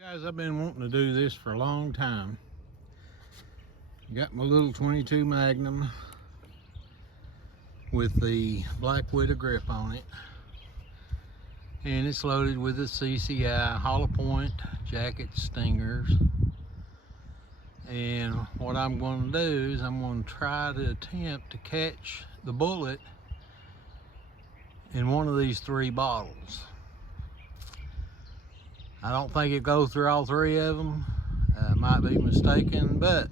Guys, I've been wanting to do this for a long time. Got my little 22 Magnum with the black widow grip on it, and it's loaded with the CCI hollow point jacket stingers. And what I'm going to do is I'm going to try to attempt to catch the bullet in one of these three bottles. I don't think it goes through all three of them. I might be mistaken, but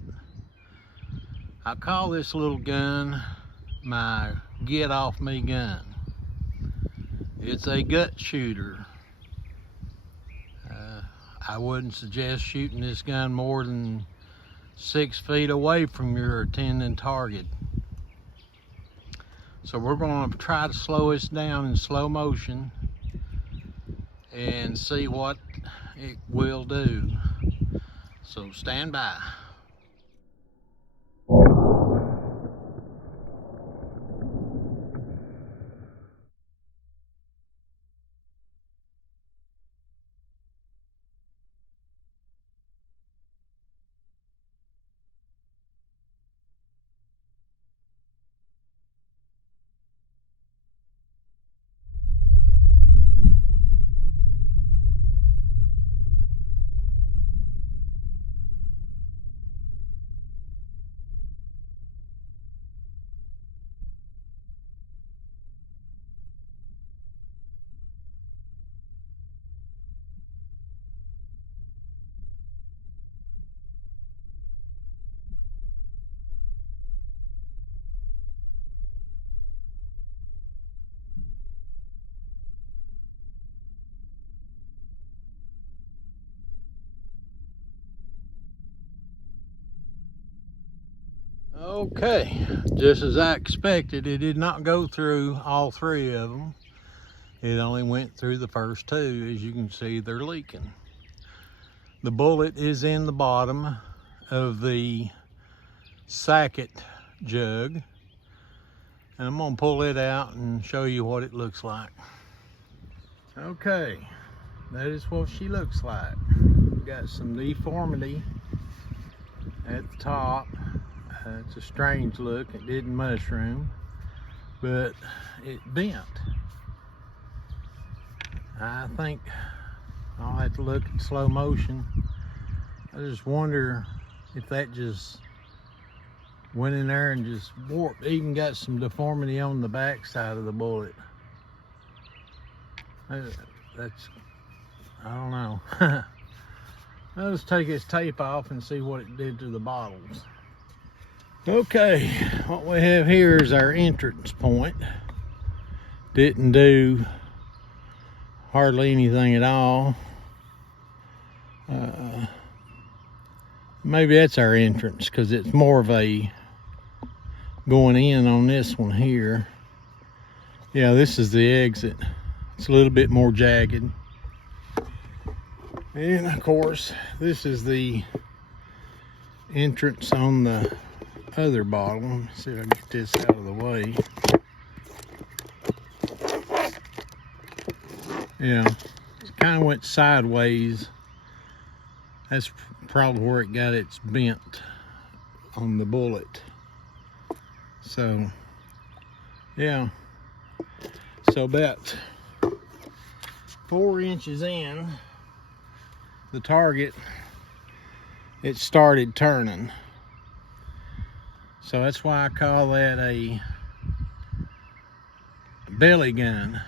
I call this little gun my get off me gun. It's a gut shooter. I wouldn't suggest shooting this gun more than 6 feet away from your intended target. So we're going to try to slow this down in slow motion and see what it will do. So stand by. Okay, just as I expected, it did not go through all three of them. It only went through the first two. As you can see, they're leaking. The bullet is in the bottom of the sacket jug, and I'm gonna pull it out and show you what it looks like. Okay, that is what she looks like. Got some deformity at the top. It's a strange look. It didn't mushroom, but it bent. I think I'll have to look at slow motion. I just wonder if that just went in there and just warped. Even got some deformity on the back side of the bullet. That's, I don't know. Let's take this tape off and see what it did to the bottles. Okay, what we have here is our entrance point. Didn't do hardly anything at all. Maybe that's our entrance because it's more of a going in on this one here. Yeah, this is the exit. It's a little bit more jagged. And of course, this is the entrance on the other bottle. Let me see if I can get this out of the way. Yeah, it kind of went sideways. That's probably where it got its bent on the bullet. So, yeah. So about 4 inches in the target, it started turning. So that's why I call that a belly gun.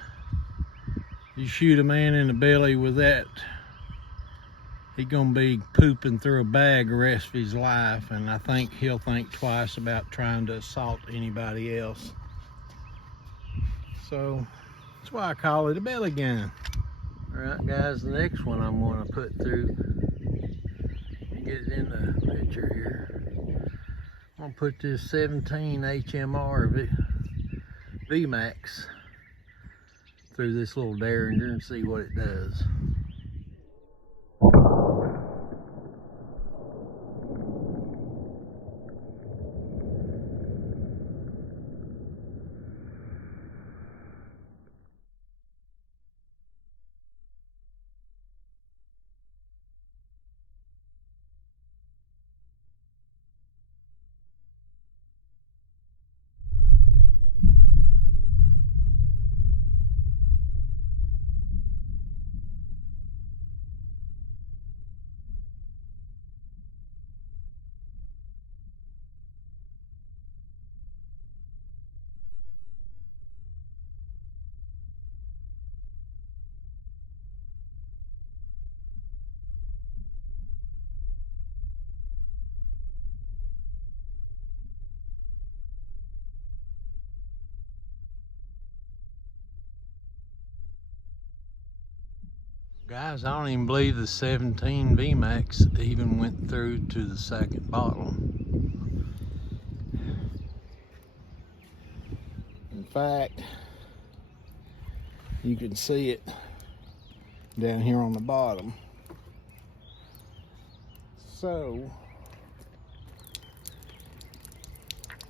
You shoot a man in the belly with that, he's gonna be pooping through a bag the rest of his life, and I think he'll think twice about trying to assault anybody else. So that's why I call it a belly gun. All right, guys, the next one I'm gonna put through, get it in the picture here. I'm gonna put this 17 HMR VMax through this little derringer and see what it does. Guys, I don't even believe the 17 VMax even went through to the second bottle. In fact, you can see it down here on the bottom. So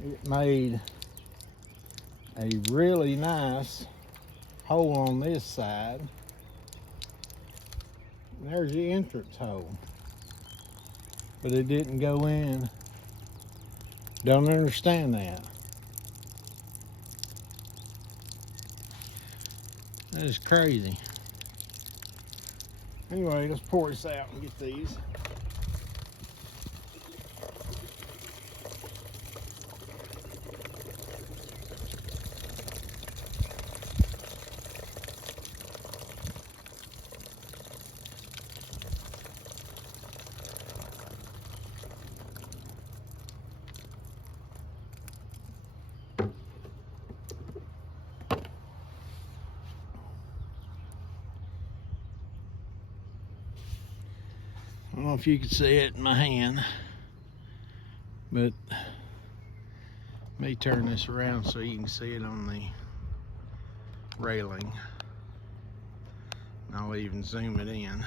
it made a really nice hole on this side. And there's the entrance hole, but it didn't go in. Don't understand that. That is crazy. Anyway, let's pour this out and get these. I don't know if you can see it in my hand, but let me turn this around so you can see it on the railing. And I'll even zoom it in.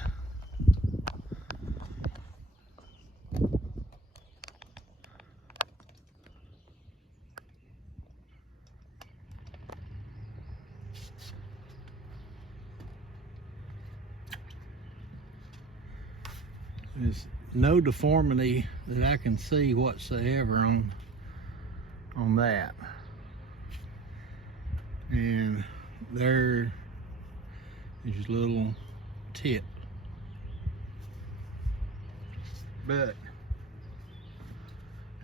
There's no deformity that I can see whatsoever on that. And there is a little tip. But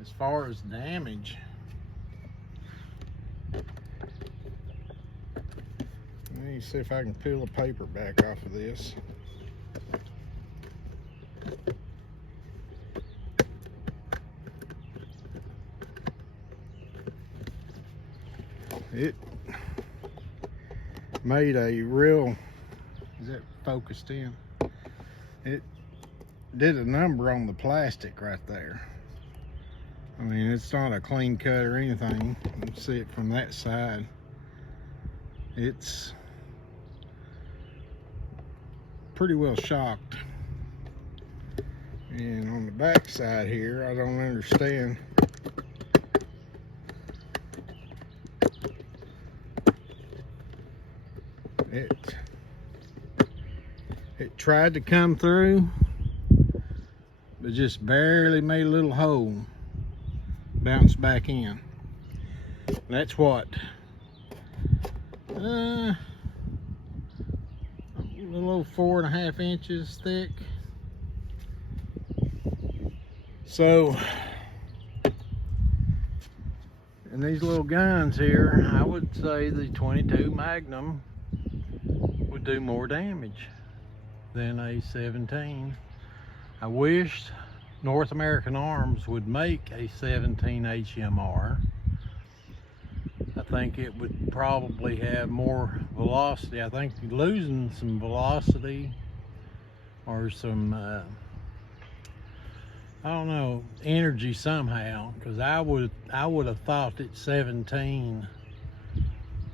as far as damage, let me see if I can peel the paper back off of this. It made a real, is that focused in? It did a number on the plastic right there. I mean, it's not a clean cut or anything. You can see it from that side. It's pretty well shocked. And on the back side here, I don't understand. It tried to come through, but just barely made a little hole, bounced back in. That's what, a little over 4.5 inches thick. So, and these little guns here, I would say the 22 Magnum would do more damage than a 17. I wished North American Arms would make a 17 HMR. I think it would probably have more velocity. I think losing some velocity or some I don't know, energy somehow, because I would have thought that 17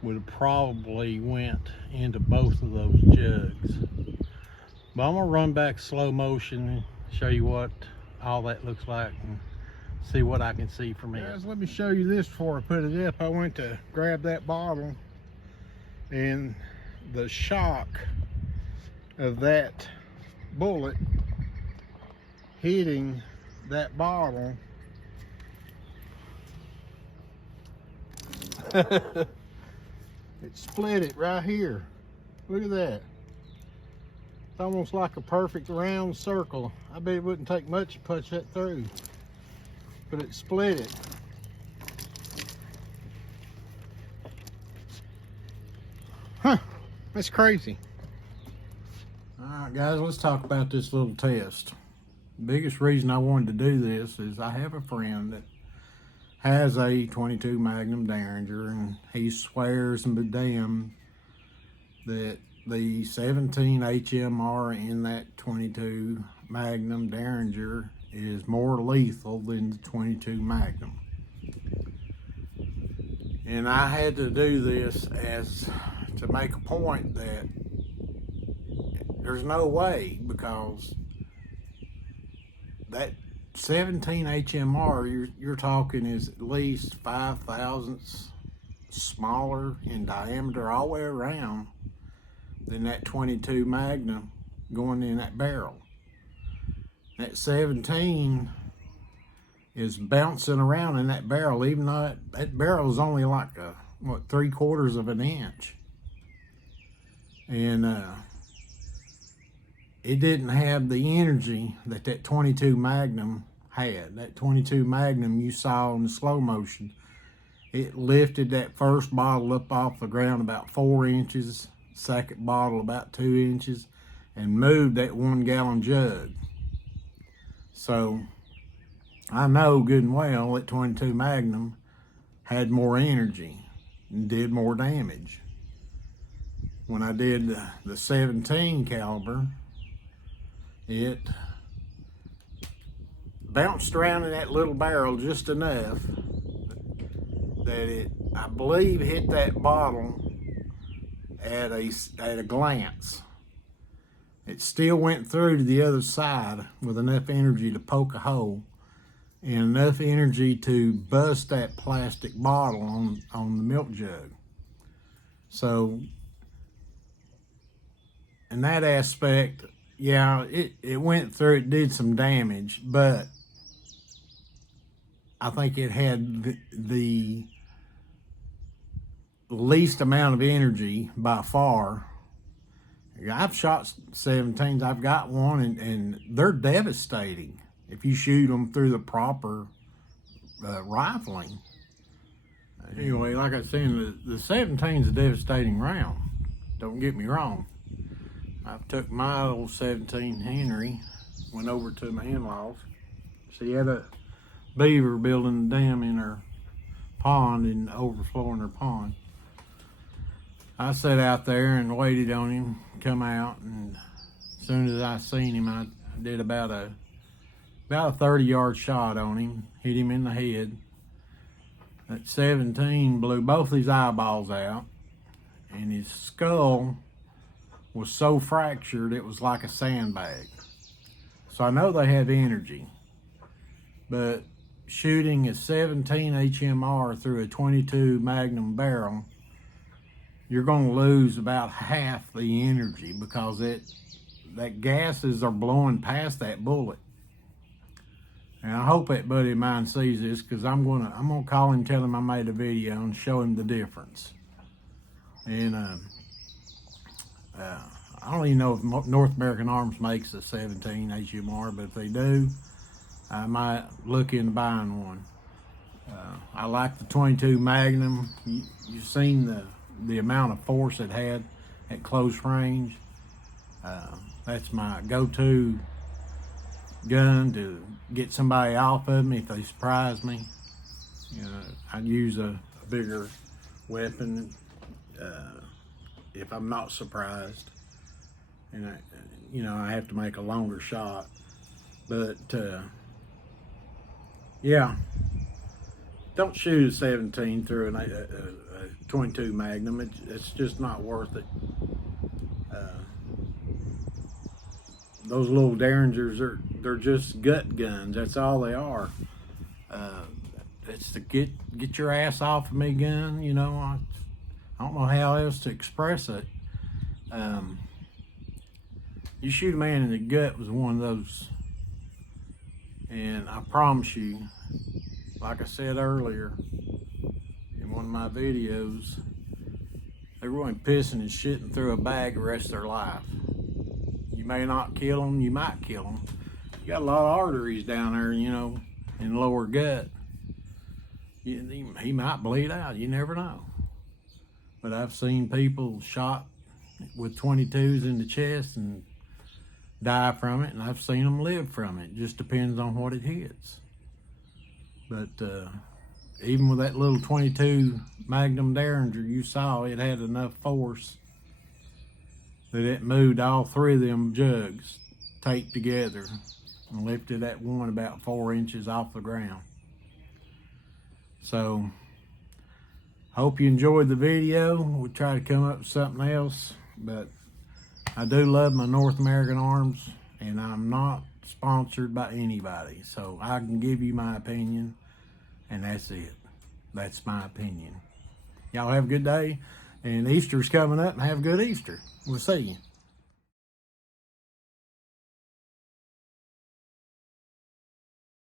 would have probably went into both of those jugs. But I'm gonna run back slow motion and show you what all that looks like and see what I can see from here. Guys, let me show you this before I put it up. I went to grab that bottle, and the shock of that bullet hitting that bottle it split it right here. Look at that. It's almost like a perfect round circle. I bet it wouldn't take much to punch that through, but it split it. Huh, that's crazy. All right, guys, let's talk about this little test. The biggest reason I wanted to do this is I have a friend that has a 22 Magnum Derringer, and he swears and be damned that the 17 HMR in that 22 Magnum Derringer is more lethal than the 22 Magnum. And I had to do this as to make a point that there's no way, because that 17 HMR you're talking is at least 5 thousandths smaller in diameter all the way around than that 22 Magnum going in that barrel. That 17 is bouncing around in that barrel, even though that barrel is only like what, 3/4 of an inch. And it didn't have the energy that that 22 Magnum had. That 22 Magnum you saw in the slow motion, it lifted that first bottle up off the ground about 4 inches, second bottle about 2 inches, and moved that 1 gallon jug. So I know good and well that 22 Magnum had more energy and did more damage. When I did the 17 caliber, it bounced around in that little barrel just enough that it, I believe, hit that bottle at a glance. It still went through to the other side with enough energy to poke a hole and enough energy to bust that plastic bottle on the milk jug. So in that aspect, yeah, it went through, it did some damage, but I think it had the least amount of energy by far. I've shot 17s, I've got one, and they're devastating if you shoot them through the proper rifling. Anyway, like I was saying, the 17's a devastating round. Don't get me wrong. I took my old 17 Henry, went over to my in-laws. She had a beaver building a dam in her pond and overflowing her pond. I sat out there and waited on him come out, and as soon as I seen him, I did about a 30-yard shot on him, hit him in the head. That 17 blew both his eyeballs out, and his skull was so fractured it was like a sandbag. So I know they have energy, but shooting a 17 HMR through a 22 Magnum barrel, you're going to lose about half the energy, because that gases are blowing past that bullet. And I hope that buddy of mine sees this, because I'm gonna call him, tell him I made a video and show him the difference. And I don't even know if North American Arms makes a 17 HMR, but if they do, I might look into buying one. I like the 22 Magnum. You've seen the amount of force it had at close range. That's my go-to gun to get somebody off of me if they surprise me. You know, I'd use a bigger weapon if I'm not surprised, and I have to make a longer shot. But yeah, don't shoot a 17 through a 22 Magnum. It's just not worth it. Those little Derringers they're just gut guns. That's all they are. It's the get your ass off of me gun. You know, I don't know how else to express it. You shoot a man in the gut with one of those, and I promise you, like I said earlier in one of my videos, they're going pissing and shitting through a bag the rest of their life. You may not kill them, you might kill them. You got a lot of arteries down there, you know, in the lower gut. He might bleed out, you never know. But I've seen people shot with 22s in the chest and die from it, and I've seen them live from it. It just depends on what it hits. But even with that little 22 Magnum Derringer you saw, it had enough force that it moved all three of them jugs taped together and lifted that one about 4 inches off the ground. So, hope you enjoyed the video. We'll try to come up with something else, but I do love my North American arms, and I'm not sponsored by anybody, so I can give you my opinion, and that's it. That's my opinion. Y'all have a good day, and Easter's coming up, and have a good Easter. We'll see you.